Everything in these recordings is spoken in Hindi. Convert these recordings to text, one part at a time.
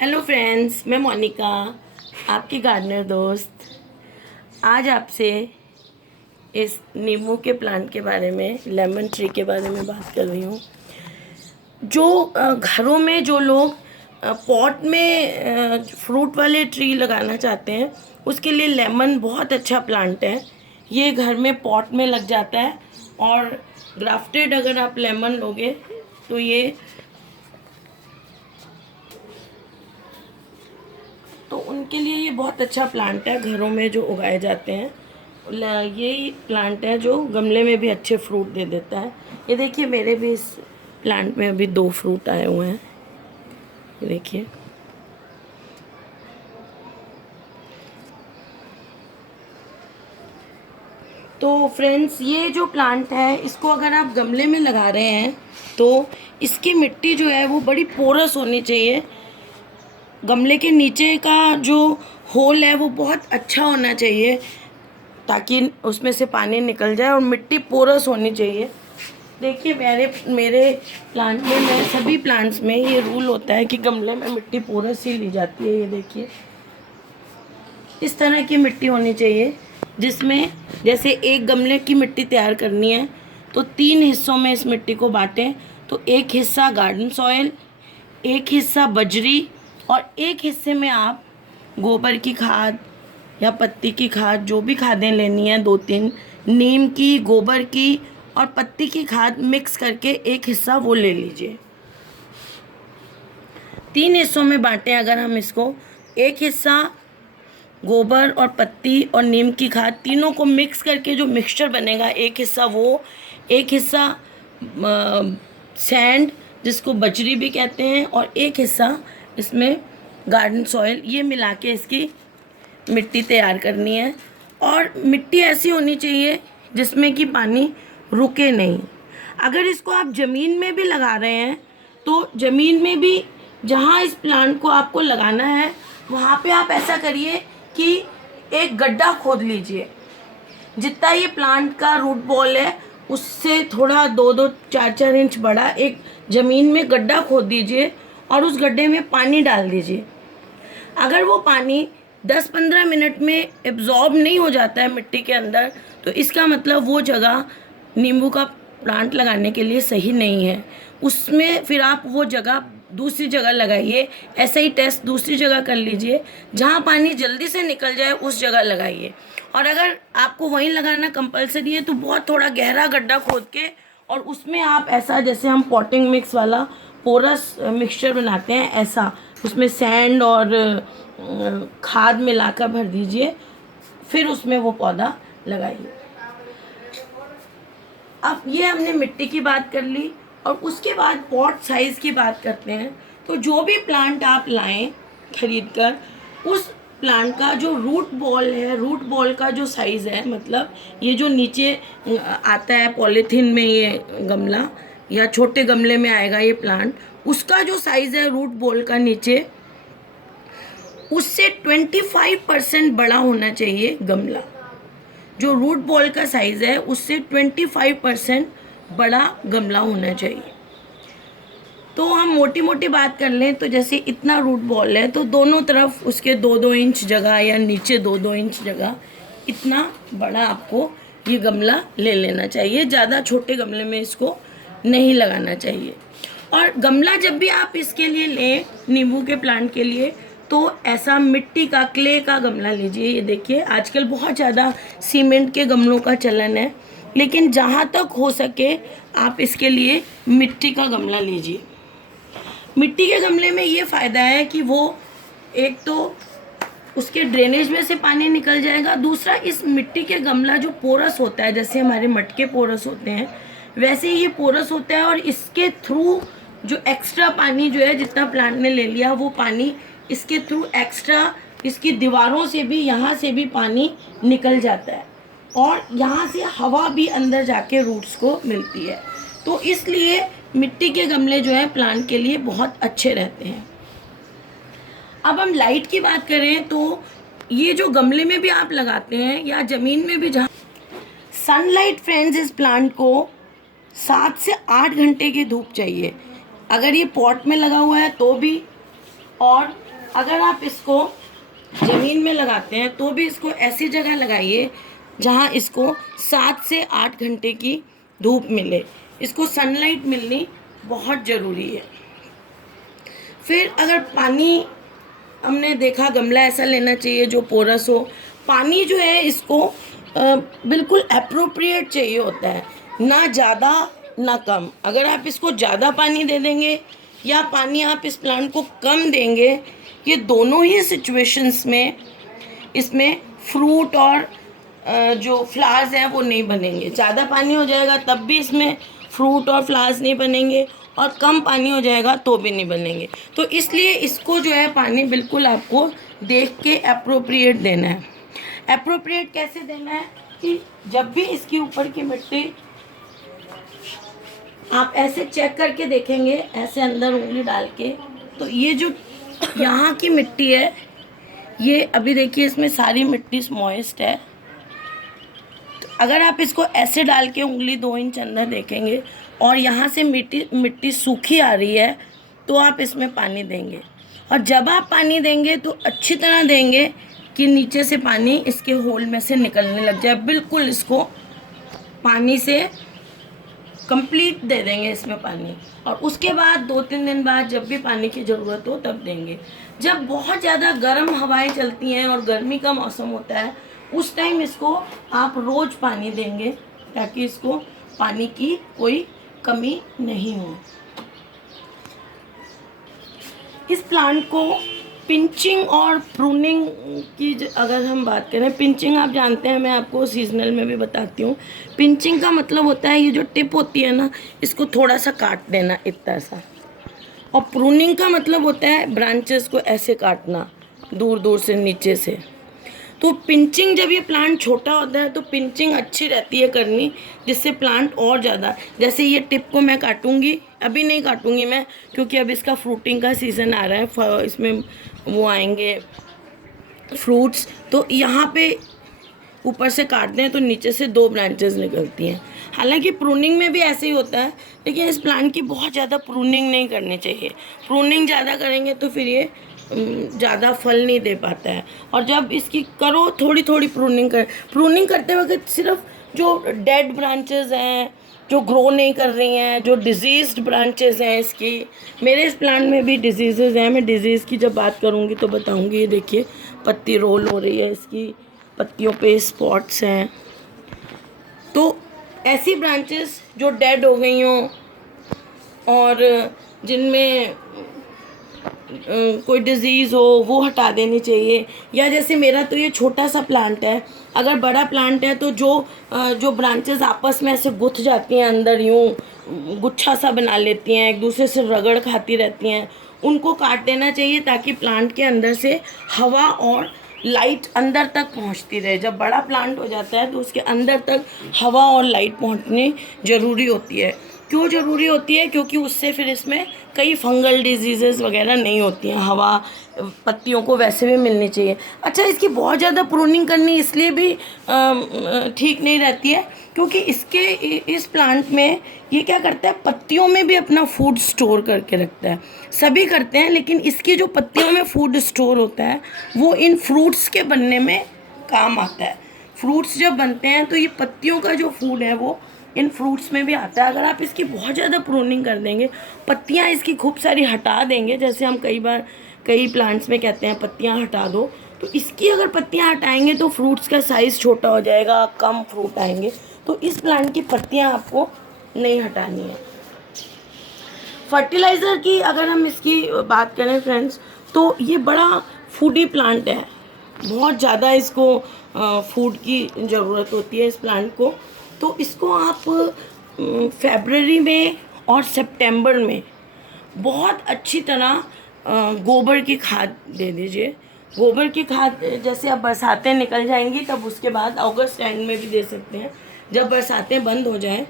हेलो फ्रेंड्स, मैं मोनिका, आपकी गार्डनर दोस्त। आज आपसे इस नींबू के प्लांट के बारे में, लेमन ट्री के बारे में बात कर रही हूँ। जो घरों में जो लोग पॉट में फ्रूट वाले ट्री लगाना चाहते हैं, उसके लिए लेमन बहुत अच्छा प्लांट है। ये घर में पॉट में लग जाता है और ग्राफ्टेड अगर आप लेमन लोगे तो उनके लिए ये बहुत अच्छा प्लांट है, घरों में जो उगाए जाते हैं। ये प्लांट है जो गमले में भी अच्छे फ्रूट दे देता है। ये देखिए, मेरे भी इस प्लांट में अभी 2 फ्रूट आए हुए हैं, ये देखिए। तो फ्रेंड्स, ये जो प्लांट है, इसको अगर आप गमले में लगा रहे हैं तो इसकी मिट्टी जो है वो बड़ी पोरस होनी चाहिए। गमले के नीचे का जो होल है वो बहुत अच्छा होना चाहिए ताकि उसमें से पानी निकल जाए, और मिट्टी पोरस होनी चाहिए। देखिए, मेरे प्लांट में, मैं सभी प्लांट्स में ये रूल होता है कि गमले में मिट्टी पोरस ही ली जाती है। ये देखिए, इस तरह की मिट्टी होनी चाहिए जिसमें, जैसे एक गमले की मिट्टी तैयार करनी है तो 3 हिस्सों में इस मिट्टी को बांटें। तो एक हिस्सा गार्डन सॉइल, एक हिस्सा बजरी, और एक हिस्से में आप गोबर की खाद या पत्ती की खाद, जो भी खादें लेनी है, 2-3 नीम की, गोबर की और पत्ती की खाद मिक्स करके एक हिस्सा वो ले लीजिए। 3 हिस्सों में बांटें अगर हम इसको। एक हिस्सा गोबर और पत्ती और नीम की खाद, तीनों को मिक्स करके जो मिक्सचर बनेगा, एक हिस्सा वो, एक हिस्सा सैंड जिसको बजरी भी कहते हैं, और एक हिस्सा इसमें गार्डन सॉइल, ये मिला के इसकी मिट्टी तैयार करनी है। और मिट्टी ऐसी होनी चाहिए जिसमें कि पानी रुके नहीं। अगर इसको आप ज़मीन में भी लगा रहे हैं तो ज़मीन में भी, जहाँ इस प्लांट को आपको लगाना है वहाँ पे आप ऐसा करिए कि एक गड्ढा खोद लीजिए। जितना ये प्लांट का रूट बॉल है उससे थोड़ा 2-2, 4-4 इंच बड़ा एक ज़मीन में गड्ढा खोद दीजिए और उस गड्ढे में पानी डाल दीजिए। अगर वो पानी 10-15 मिनट में एब्जॉर्ब नहीं हो जाता है मिट्टी के अंदर, तो इसका मतलब वो जगह नींबू का प्लांट लगाने के लिए सही नहीं है। उसमें फिर आप वो जगह दूसरी जगह लगाइए। ऐसा ही टेस्ट दूसरी जगह कर लीजिए, जहाँ पानी जल्दी से निकल जाए उस जगह लगाइए। और अगर आपको वहीं लगाना कंपलसरी है तो बहुत थोड़ा गहरा गड्ढा खोद के, और उसमें आप ऐसा, जैसे हम पॉटिंग मिक्स वाला पोरस मिक्सचर बनाते हैं, ऐसा उसमें सैंड और खाद मिलाकर भर दीजिए, फिर उसमें वो पौधा लगाइए। अब ये हमने मिट्टी की बात कर ली, और उसके बाद पॉट साइज़ की बात करते हैं। तो जो भी प्लांट आप लाएं खरीद कर, उस प्लांट का जो रूट बॉल है, रूट बॉल का जो साइज़ है, मतलब ये जो नीचे आता है पॉलीथीन में, ये गमला या छोटे गमले में आएगा ये प्लांट, उसका जो साइज़ है रूट बॉल का नीचे, उससे 25% बड़ा होना चाहिए गमला। जो रूट बॉल का साइज़ है उससे 25% बड़ा गमला होना चाहिए। तो हम मोटी मोटी बात कर लें तो जैसे इतना रूट बॉल है तो दोनों तरफ उसके 2-2 इंच जगह, या नीचे 2-2 इंच जगह, इतना बड़ा आपको ये गमला ले लेना चाहिए। ज़्यादा छोटे गमले में इसको नहीं लगाना चाहिए। और गमला जब भी आप इसके लिए लें, नींबू के प्लांट के लिए, तो ऐसा मिट्टी का, क्ले का गमला लीजिए। ये देखिए, आजकल बहुत ज़्यादा सीमेंट के गमलों का चलन है, लेकिन जहाँ तक हो सके आप इसके लिए मिट्टी का गमला लीजिए। मिट्टी के गमले में ये फ़ायदा है कि वो, एक तो उसके ड्रेनेज में से पानी निकल जाएगा, दूसरा इस मिट्टी के गमला जो पोरस होता है, जैसे हमारे मटके पोरस होते हैं वैसे ही ये पोरस होता है, और इसके थ्रू जो एक्स्ट्रा पानी जो है, जितना प्लांट ने ले लिया, वो पानी इसके थ्रू एक्स्ट्रा, इसकी दीवारों से भी, यहाँ से भी पानी निकल जाता है, और यहाँ से हवा भी अंदर जाके रूट्स को मिलती है। तो इसलिए मिट्टी के गमले जो है प्लांट के लिए बहुत अच्छे रहते हैं। अब हम लाइट की बात करें तो ये जो गमले में भी आप लगाते हैं या ज़मीन में भी, जहाँ सनलाइट फ्रेंड्स, इस प्लांट को 7 से 8 घंटे की धूप चाहिए। अगर ये पॉट में लगा हुआ है तो भी, और अगर आप इसको ज़मीन में लगाते हैं तो भी इसको ऐसी जगह लगाइए जहाँ इसको 7 से 8 घंटे की धूप मिले। इसको सनलाइट मिलनी बहुत ज़रूरी है। फिर अगर पानी, हमने देखा गमला ऐसा लेना चाहिए जो पोरस हो। पानी जो है इसको बिल्कुल एप्रोप्रिएट चाहिए होता है, ना ज़्यादा ना कम। अगर आप इसको ज़्यादा पानी दे देंगे या पानी आप इस प्लांट को कम देंगे, ये दोनों ही सिचुएशंस में इसमें फ्रूट और जो फ्लावर्स हैं वो नहीं बनेंगे। ज़्यादा पानी हो जाएगा तब भी इसमें फ्रूट और फ्लावर्स नहीं बनेंगे, और कम पानी हो जाएगा तो भी नहीं बनेंगे। तो इसलिए इसको जो है पानी बिल्कुल आपको देख के एप्रोप्रिएट देना है। एप्रोप्रिएट कैसे देना है कि जब भी इसके ऊपर की मिट्टी आप ऐसे चेक करके देखेंगे, ऐसे अंदर उंगली डाल के, तो ये जो यहाँ की मिट्टी है, ये अभी देखिए इसमें सारी मिट्टी मॉइस्ट है। तो अगर आप इसको ऐसे डाल के उंगली 2 इंच अंदर देखेंगे और यहाँ से मिट्टी सूखी आ रही है, तो आप इसमें पानी देंगे। और जब आप पानी देंगे तो अच्छी तरह देंगे कि नीचे से पानी इसके होल में से निकलने लग जाए। बिल्कुल इसको पानी से कंप्लीट दे देंगे इसमें पानी, और उसके बाद 2-3 दिन बाद जब भी पानी की ज़रूरत हो तब देंगे। जब बहुत ज़्यादा गर्म हवाएं चलती हैं और गर्मी का मौसम होता है, उस टाइम इसको आप रोज़ पानी देंगे ताकि इसको पानी की कोई कमी नहीं हो। इस प्लांट को पिंचिंग और प्रूनिंग की अगर हम बात करें, पिंचिंग आप जानते हैं, मैं आपको सीजनल में भी बताती हूँ। पिंचिंग का मतलब होता है ये जो टिप होती है ना, इसको थोड़ा सा काट देना इतना सा। और प्रूनिंग का मतलब होता है ब्रांचेस को ऐसे काटना दूर दूर से नीचे से। तो पिंचिंग, जब ये प्लांट छोटा होता है तो पिंचिंग अच्छी रहती है करनी, जिससे प्लांट और ज़्यादा, जैसे ये टिप को मैं काटूंगी, अभी नहीं काटूंगी मैं क्योंकि अब इसका फ्रूटिंग का सीज़न आ रहा है, इसमें वो आएंगे फ्रूट्स, तो यहाँ पे ऊपर से काटते हैं तो नीचे से 2 ब्रांचेस निकलती हैं। हालांकि प्रूनिंग में भी ऐसे ही होता है, लेकिन इस प्लांट की बहुत ज़्यादा प्रूनिंग नहीं करनी चाहिए। प्रूनिंग ज़्यादा करेंगे तो फिर ये ज़्यादा फल नहीं दे पाता है। और जब इसकी करो थोड़ी थोड़ी प्रूनिंग करते वक्त सिर्फ जो डेड ब्रांचेस हैं, जो ग्रो नहीं कर रही हैं, जो डिजीज़्ड ब्रांचेस हैं इसकी, मेरे इस प्लांट में भी डिजीज़ हैं, मैं डिजीज़ की जब बात करूँगी तो बताऊँगी। ये देखिए पत्ती रोल हो रही है, इसकी पत्तियों पे स्पॉट्स हैं। तो ऐसी ब्रांचेस जो डेड हो गई हों और जिनमें कोई डिज़ीज़ हो, वो हटा देनी चाहिए। या जैसे मेरा तो ये छोटा सा प्लांट है, अगर बड़ा प्लांट है तो जो ब्रांचेस आपस में ऐसे गुथ जाती हैं अंदर, यूँ गुच्छा सा बना लेती हैं, एक दूसरे से रगड़ खाती रहती हैं, उनको काट देना चाहिए ताकि प्लांट के अंदर से हवा और लाइट अंदर तक पहुंचती रहे। जब बड़ा प्लांट हो जाता है तो उसके अंदर तक हवा और लाइट पहुंचनी ज़रूरी होती है। क्यों ज़रूरी होती है? क्योंकि उससे फिर इसमें कई फंगल डिजीज़ेज़ वगैरह नहीं होती हैं। हवा पत्तियों को वैसे भी मिलनी चाहिए। अच्छा, इसकी बहुत ज़्यादा प्रूनिंग करनी इसलिए भी ठीक नहीं रहती है क्योंकि इस प्लांट में ये क्या करता है, पत्तियों में भी अपना फूड स्टोर करके रखता है। सभी करते हैं, लेकिन इसकी जो पत्तियों में फूड स्टोर होता है वो इन फ्रूट्स के बनने में काम आता है। फ्रूट्स जब बनते हैं तो ये पत्तियों का जो फूड है वो इन फ्रूट्स में भी आता है। अगर आप इसकी बहुत ज़्यादा प्रूनिंग कर देंगे, पत्तियाँ इसकी खूब सारी हटा देंगे, जैसे हम कई प्लांट्स में कहते हैं पत्तियाँ हटा दो, तो इसकी अगर पत्तियाँ हटाएंगे तो फ्रूट्स का साइज़ छोटा हो जाएगा, कम फ्रूट आएंगे। तो इस प्लांट की पत्तियाँ आपको नहीं हटानी है। फर्टिलाइज़र की अगर हम इसकी बात करें फ्रेंड्स, तो ये बड़ा फूडी प्लांट है, बहुत ज़्यादा इसको फूड की ज़रूरत होती है इस प्लांट को। तो इसको आप फरवरी में और सितंबर में बहुत अच्छी तरह गोबर की खाद दे दीजिए। गोबर की खाद जैसे अब बरसातें निकल जाएंगी तब उसके बाद अगस्त एंड में भी दे सकते हैं, जब बरसातें बंद हो जाएं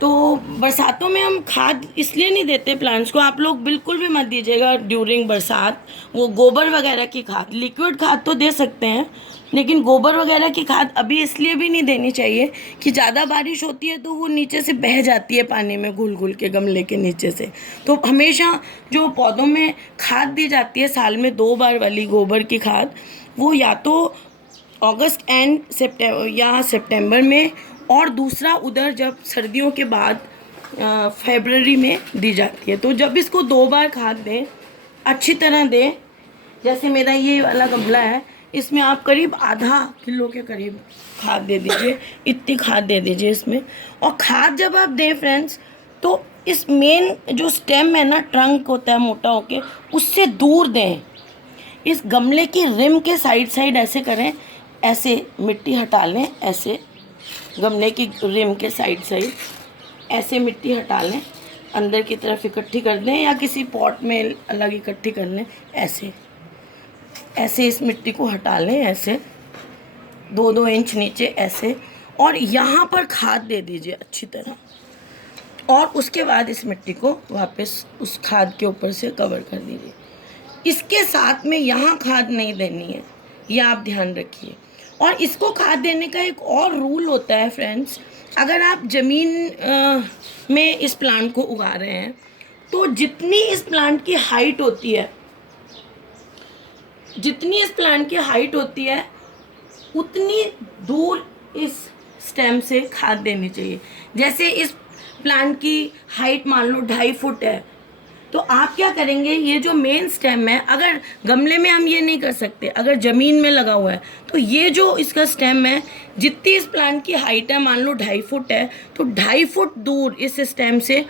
तो बरसातों में हम खाद इसलिए नहीं देते प्लांट्स को, आप लोग बिल्कुल भी मत दीजिएगा ड्यूरिंग बरसात। वो गोबर वगैरह की खाद, लिक्विड खाद तो दे सकते हैं, लेकिन गोबर वगैरह की खाद अभी इसलिए भी नहीं देनी चाहिए कि ज़्यादा बारिश होती है तो वो नीचे से बह जाती है पानी में घुल घुल के गमले के नीचे से। तो हमेशा जो पौधों में खाद दी जाती है साल में 2 बार वाली गोबर की खाद, वो या तो अगस्त एंड सितंबर या सितंबर में, और दूसरा उधर जब सर्दियों के बाद फरवरी में दी जाती है। तो जब इसको 2 बार खाद दें, अच्छी तरह दें। जैसे मेरा ये वाला गमला है, इसमें आप करीब आधा किलो के करीब खाद दे दीजिए, इतनी खाद दे दीजिए इसमें। और खाद जब आप दें फ्रेंड्स, तो इस मेन जो स्टेम है ना, ट्रंक होता है मोटा होके, उससे दूर दें। इस गमले की रिम के साइड साइड ऐसे करें, ऐसे मिट्टी हटा लें, ऐसे गमले की रिम के साइड साइड ऐसे मिट्टी हटा लें, अंदर की तरफ इकट्ठी कर दें या किसी पॉट में अलग इकट्ठी कर लें। ऐसे ऐसे इस मिट्टी को हटा लें, ऐसे 2-2 इंच नीचे ऐसे, और यहाँ पर खाद दे दीजिए अच्छी तरह। और उसके बाद इस मिट्टी को वापस उस खाद के ऊपर से कवर कर दीजिए। इसके साथ में यहाँ खाद नहीं देनी है, यह आप ध्यान रखिए। और इसको खाद देने का एक और रूल होता है फ्रेंड्स, अगर आप ज़मीन में इस प्लांट को उगा रहे हैं, तो जितनी इस प्लांट की हाइट होती है, जितनी इस प्लांट की हाइट होती है, उतनी दूर इस स्टेम से खाद देनी चाहिए। जैसे इस प्लांट की हाइट मान लो 2.5 फुट है, तो आप क्या करेंगे, ये जो मेन स्टेम है, अगर गमले में हम ये नहीं कर सकते, अगर ज़मीन में लगा हुआ है, तो ये जो इसका स्टेम है, जितनी इस प्लांट की हाइट है, मान लो 2.5 फुट है, तो 2.5 फुट दूर इस स्टेम से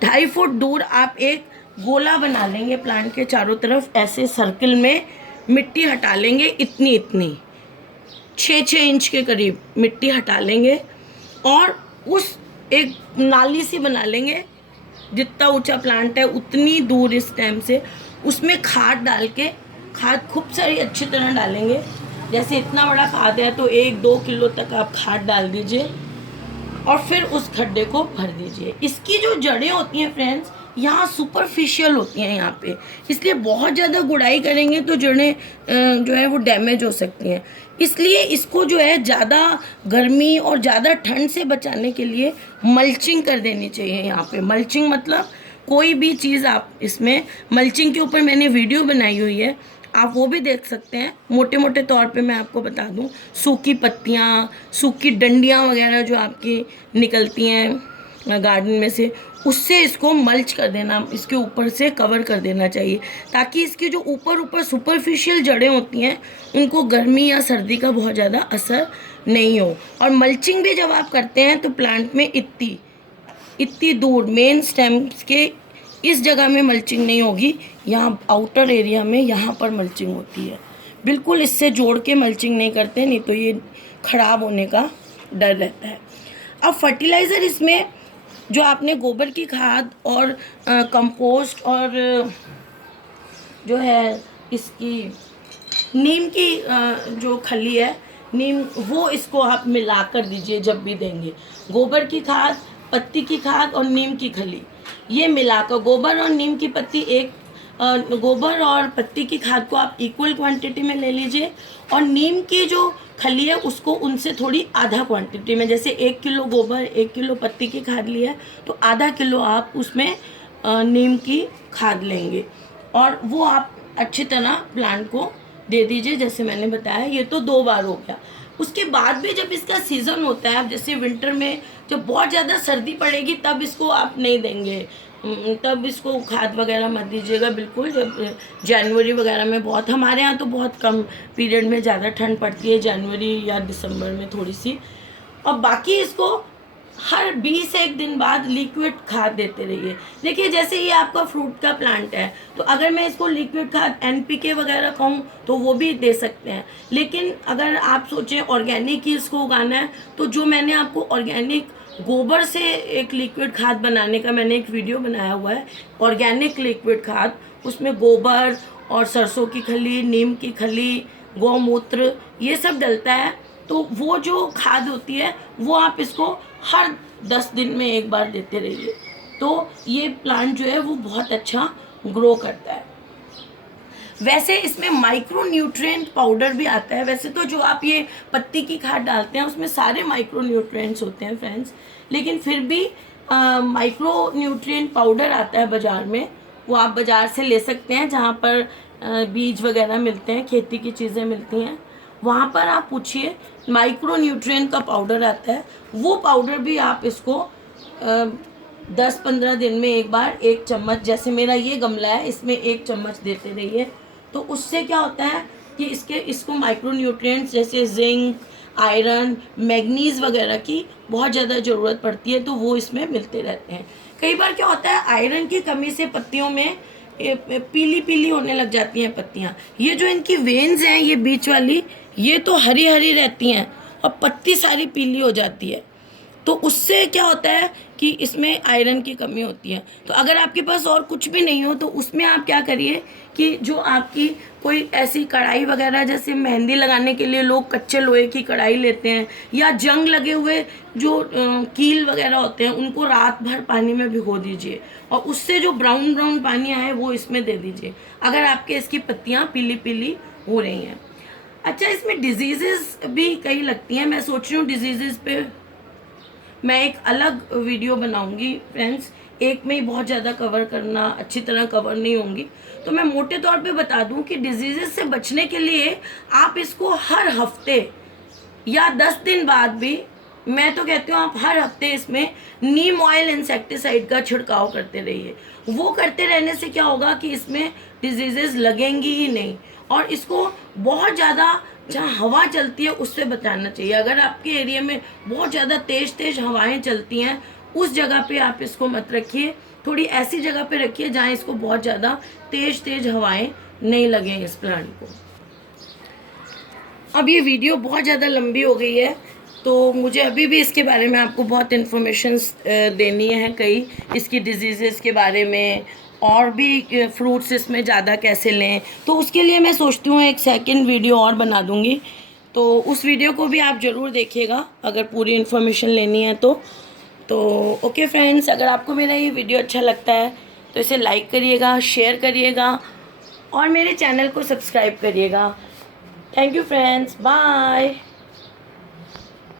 2.5 फुट दूर आप एक गोला बना लेंगे प्लांट के चारों तरफ, ऐसे सर्किल में मिट्टी हटा लेंगे, इतनी 6-6 इंच के करीब मिट्टी हटा लेंगे, और उस एक नाली सी बना लेंगे, जितना ऊंचा प्लांट है उतनी दूर इस स्टेम से, उसमें खाद डाल के, खाद खूब सारी अच्छी तरह डालेंगे। जैसे इतना बड़ा खाद है तो 1-2 किलो तक आप खाद डाल दीजिए, और फिर उस खड्डे को भर दीजिए। इसकी जो जड़ें होती हैं फ्रेंड्स, यहाँ सुपरफिशियल होती हैं यहाँ पे, इसलिए बहुत ज़्यादा गुड़ाई करेंगे तो जड़ें जो है वो डैमेज हो सकती हैं। इसलिए इसको जो है ज़्यादा गर्मी और ज़्यादा ठंड से बचाने के लिए मल्चिंग कर देनी चाहिए। यहाँ पे मल्चिंग मतलब कोई भी चीज़ आप इसमें, मल्चिंग के ऊपर मैंने वीडियो बनाई हुई है, आप वो भी देख सकते हैं। मोटे मोटे तौर पे मैं आपको बता दूं, सूखी पत्तियाँ, सूखी डंडियाँ वगैरह जो आपकी निकलती हैं गार्डन में से, उससे इसको मल्च कर देना, इसके ऊपर से कवर कर देना चाहिए, ताकि इसकी जो ऊपर सुपरफिशियल जड़ें होती हैं, उनको गर्मी या सर्दी का बहुत ज़्यादा असर नहीं हो। और मल्चिंग भी जब आप करते हैं तो प्लांट में इतनी दूर मेन स्टेम्स के इस जगह में मल्चिंग नहीं होगी, यहाँ आउटर एरिया में यहाँ पर मल्चिंग होती है। बिल्कुल इससे जोड़ के मल्चिंग नहीं करते, नहीं तो ये ख़राब होने का डर रहता है। अब फर्टिलाइज़र इसमें जो आपने गोबर की खाद और कंपोस्ट और जो है इसकी नीम की जो खली है, नीम, वो इसको आप मिला कर दीजिए जब भी देंगे। गोबर की खाद, पत्ती की खाद और नीम की खली, ये मिलाकर, गोबर और नीम की पत्ती गोबर और पत्ती की खाद को आप इक्वल क्वांटिटी में ले लीजिए, और नीम की जो खली है उसको उनसे थोड़ी आधा क्वांटिटी में, जैसे 1 किलो गोबर 1 किलो पत्ती की खाद लिया है तो आधा किलो आप उसमें नीम की खाद लेंगे, और वो आप अच्छी तरह प्लांट को दे दीजिए जैसे मैंने बताया। ये तो 2 बार हो गया। उसके बाद भी जब इसका सीज़न होता है, जैसे विंटर में जब बहुत ज़्यादा सर्दी पड़ेगी तब इसको आप नहीं देंगे, तब इसको खाद वगैरह मत दीजिएगा बिल्कुल। जब जनवरी वगैरह में, बहुत हमारे यहाँ तो बहुत कम पीरियड में ज़्यादा ठंड पड़ती है, जनवरी या दिसंबर में थोड़ी सी। और बाकी इसको हर 20-1 दिन बाद लिक्विड खाद देते रहिए। देखिए जैसे ये आपका फ्रूट का प्लांट है, तो अगर मैं इसको लिक्विड खाद NPK वगैरह कहूँ तो वो भी दे सकते हैं, लेकिन अगर आप सोचें ऑर्गेनिक ही इसको उगाना है, तो जो मैंने आपको ऑर्गेनिक गोबर से एक लिक्विड खाद बनाने का मैंने एक वीडियो बनाया हुआ है, ऑर्गेनिक लिक्विड खाद, उसमें गोबर और सरसों की खली, नीम की खली, गौमूत्र, ये सब डलता है। तो वो जो खाद होती है वो आप इसको हर 10 दिन में एक बार देते रहिए, तो ये प्लांट जो है वो बहुत अच्छा ग्रो करता है। वैसे इसमें माइक्रो न्यूट्रिएंट पाउडर भी आता है। वैसे तो जो आप ये पत्ती की खाद डालते हैं उसमें सारे माइक्रो न्यूट्रिएंट्स होते हैं फ्रेंड्स, लेकिन फिर भी माइक्रो न्यूट्रिएंट पाउडर आता है बाज़ार में, वो आप बाज़ार से ले सकते हैं, जहाँ पर बीज वगैरह मिलते हैं, खेती की चीज़ें मिलती हैं, वहाँ पर आप पूछिए, माइक्रो न्यूट्रिएंट का पाउडर आता है। वो पाउडर भी आप इसको 10-15 दिन में एक बार 1 चम्मच, जैसे मेरा ये गमला है इसमें 1 चम्मच देते रहिए। तो उससे क्या होता है कि इसको माइक्रो न्यूट्रिएंट्स जैसे जिंक, आयरन, मैग्नीज़ वगैरह की बहुत ज़्यादा ज़रूरत पड़ती है, तो वो इसमें मिलते रहते हैं। कई बार क्या होता है, आयरन की कमी से पत्तियों में पीली पीली होने लग जाती हैं पत्तियाँ। ये जो इनकी वेन्स हैं, ये बीच वाली, ये तो हरी हरी रहती हैं और पत्ती सारी पीली हो जाती है। तो उससे क्या होता है कि इसमें आयरन की कमी होती है। तो अगर आपके पास और कुछ भी नहीं हो तो उसमें आप क्या करिए कि जो आपकी कोई ऐसी कढ़ाई वगैरह, जैसे मेहंदी लगाने के लिए लोग कच्चे लोहे की कढ़ाई लेते हैं, या जंग लगे हुए जो कील वगैरह होते हैं, उनको रात भर पानी में भिगो दीजिए और उससे जो ब्राउन ब्राउन पानी आए वो इसमें दे दीजिए, अगर आपके इसकी पत्तियाँ पीली पीली हो रही हैं। अच्छा, इसमें डिजीज़ेस भी कई लगती हैं। मैं सोच रही हूँ डिजीज़ेस पे मैं एक अलग वीडियो बनाऊंगी फ्रेंड्स। एक में ही बहुत ज़्यादा कवर करना, अच्छी तरह कवर नहीं होंगी, तो मैं मोटे तौर पे बता दूं कि डिजीज़ेस से बचने के लिए आप इसको हर हफ्ते या 10 दिन बाद भी, मैं तो कहती हूँ आप हर हफ्ते इसमें नीम ऑयल इंसेक्टिसाइड का छिड़काव करते रहिए। वो करते रहने से क्या होगा कि इसमें डिजीज़ेस लगेंगी ही नहीं, और इसको बहुत ज़्यादा जहाँ हवा चलती है उससे बचाना चाहिए। अगर आपके एरिया में बहुत ज़्यादा तेज़ हवाएं चलती हैं, उस जगह पे आप इसको मत रखिए, थोड़ी ऐसी जगह पे रखिए जहाँ इसको बहुत ज़्यादा तेज़ हवाएं नहीं लगें इस प्लांट को। अब ये वीडियो बहुत ज़्यादा लंबी हो गई है, तो मुझे अभी भी इसके बारे में आपको बहुत इन्फॉर्मेशंस देनी है, कई इसकी डिजीज़ेस के बारे में, और भी फ्रूट्स इसमें ज़्यादा कैसे लें। तो उसके लिए मैं सोचती हूँ एक सेकंड वीडियो और बना दूँगी, तो उस वीडियो को भी आप ज़रूर देखिएगा अगर पूरी इन्फॉर्मेशन लेनी है तो। ओके फ्रेंड्स, अगर आपको मेरा ये वीडियो अच्छा लगता है तो इसे लाइक करिएगा, शेयर करिएगा और मेरे चैनल को सब्सक्राइब करिएगा। Thank you friends, bye.